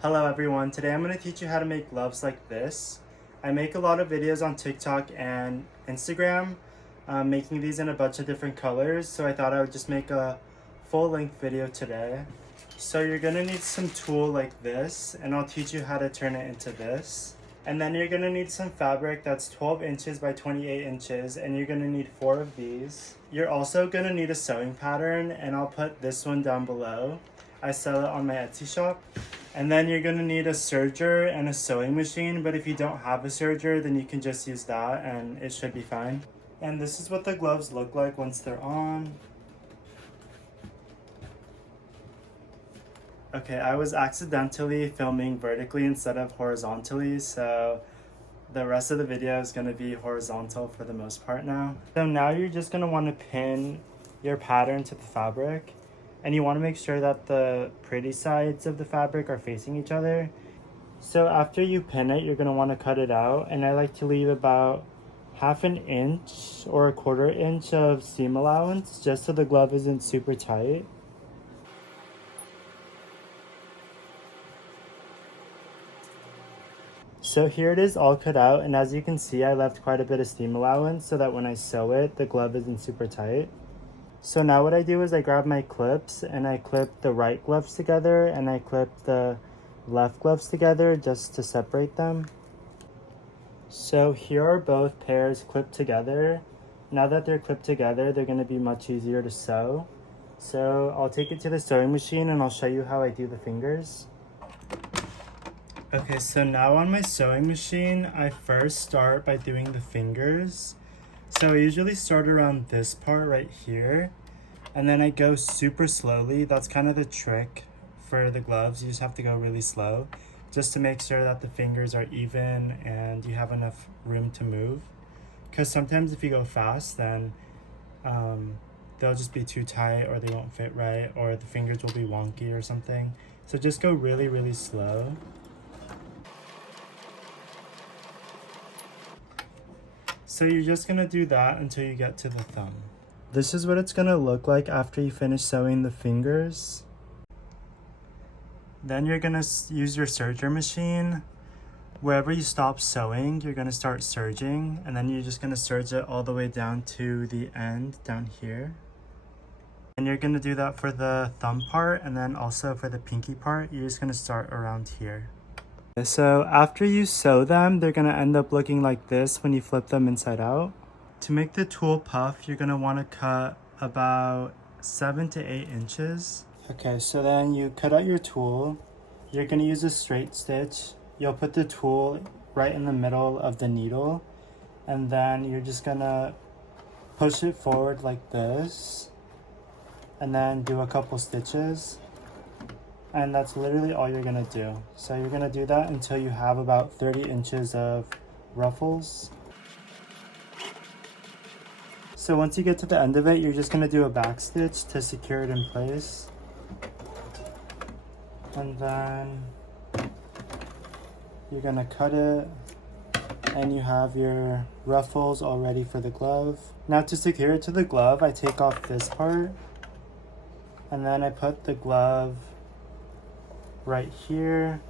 Hello everyone, today I'm going to teach you how to make gloves like this. I make a lot of videos on TikTok and Instagram, making these in a bunch of different colors, so I thought I would just make a full-length video today. So you're going to need some tool like this, and I'll teach you how to turn it into this. And then you're going to need some fabric that's 12 inches by 28 inches, and you're going to need 4 of these. You're also going to need a sewing pattern, and I'll put this one down below. I sell it on my Etsy shop. And then you're going to need a serger and a sewing machine, but if you don't have a serger, then you can just use that and it should be fine. And this is what the gloves look like once they're on. Okay, I was accidentally filming vertically instead of horizontally, so the rest of the video is going to be horizontal for the most part now. So now you're just going to want to pin your pattern to the fabric. And you want to make sure that the pretty sides of the fabric are facing each other. So after you pin it, you're going to want to cut it out. And I like to leave about 1/2 inch or 1/4 inch of seam allowance just so the glove isn't super tight. So here it is all cut out, and as you can see, I left quite a bit of seam allowance so that when I sew it, the glove isn't super tight. So now what I do is I grab my clips and I clip the right gloves together and I clip the left gloves together just to separate them. So here are both pairs clipped together. Now that they're clipped together, they're going to be much easier to sew. So I'll take it to the sewing machine and I'll show you how I do the fingers. Okay, so now on my sewing machine, I first start by doing the fingers. So I usually start around this part right here, and then I go super slowly. That's kind of the trick for the gloves. You just have to go really slow just to make sure that the fingers are even and you have enough room to move. Because sometimes if you go fast, then they'll just be too tight or they won't fit right or the fingers will be wonky or something. So just go really, really slow. So you're just going to do that until you get to the thumb. This is what it's going to look like after you finish sewing the fingers. Then you're going to use your serger machine. Wherever you stop sewing, you're going to start serging, and then you're just going to serge it all the way down to the end down here. And you're going to do that for the thumb part, and then also for the pinky part, you're just going to start around here. So after you sew them, they're going to end up looking like this when you flip them inside out. To make the tool puff, you're going to want to cut about 7 to 8 inches. Okay, so then you cut out your tool. You're going to use a straight stitch. You'll put the tool right in the middle of the needle, and then you're just going to push it forward like this, and then do a couple stitches. And that's literally all you're gonna do. So you're gonna do that until you have about 30 inches of ruffles. So once you get to the end of it, you're just gonna do a back stitch to secure it in place. And then you're gonna cut it, and you have your ruffles all ready for the glove. Now to secure it to the glove, I take off this part, and then I put the glove right here,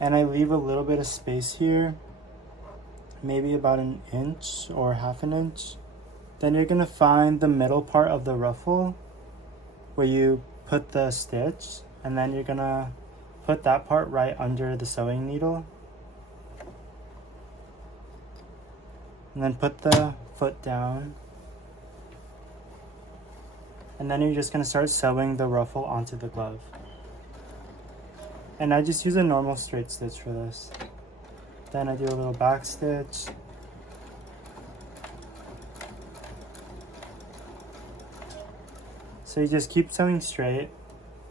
and I leave a little bit of space here, maybe about 1 inch or 1/2 inch. Then you're gonna find the middle part of the ruffle where you put the stitch, and then you're gonna put that part right under the sewing needle, and then put the foot down. And then you're just going to start sewing the ruffle onto the glove. And I just use a normal straight stitch for this. Then I do a little back stitch. So you just keep sewing straight.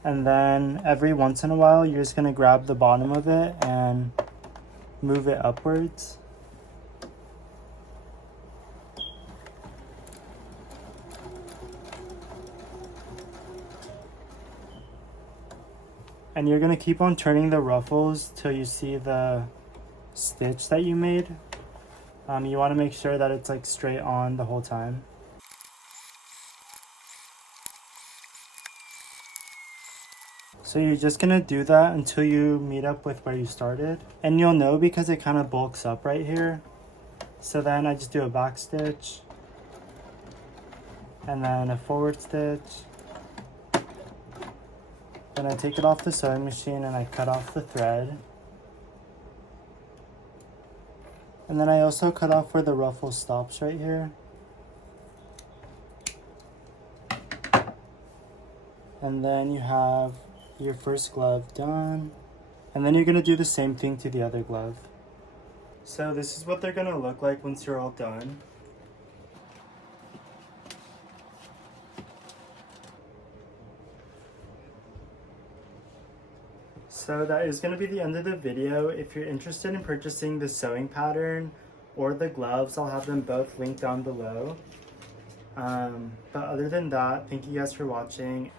And then every once in a while, you're just going to grab the bottom of it and move it upwards. And you're going to keep on turning the ruffles till you see the stitch that you made. You want to make sure that it's like straight on the whole time. So you're just gonna do that until you meet up with where you started. And you'll know because it kind of bulks up right here. So then I just do a back stitch and then a forward stitch. Then I take it off the sewing machine and I cut off the thread. And then I also cut off where the ruffle stops right here. And then you have your first glove done. And then you're gonna do the same thing to the other glove. So this is what they're gonna look like once you're all done. So that is going to be the end of the video. If you're interested in purchasing the sewing pattern or the gloves, I'll have them both linked down below. But other than that, thank you guys for watching.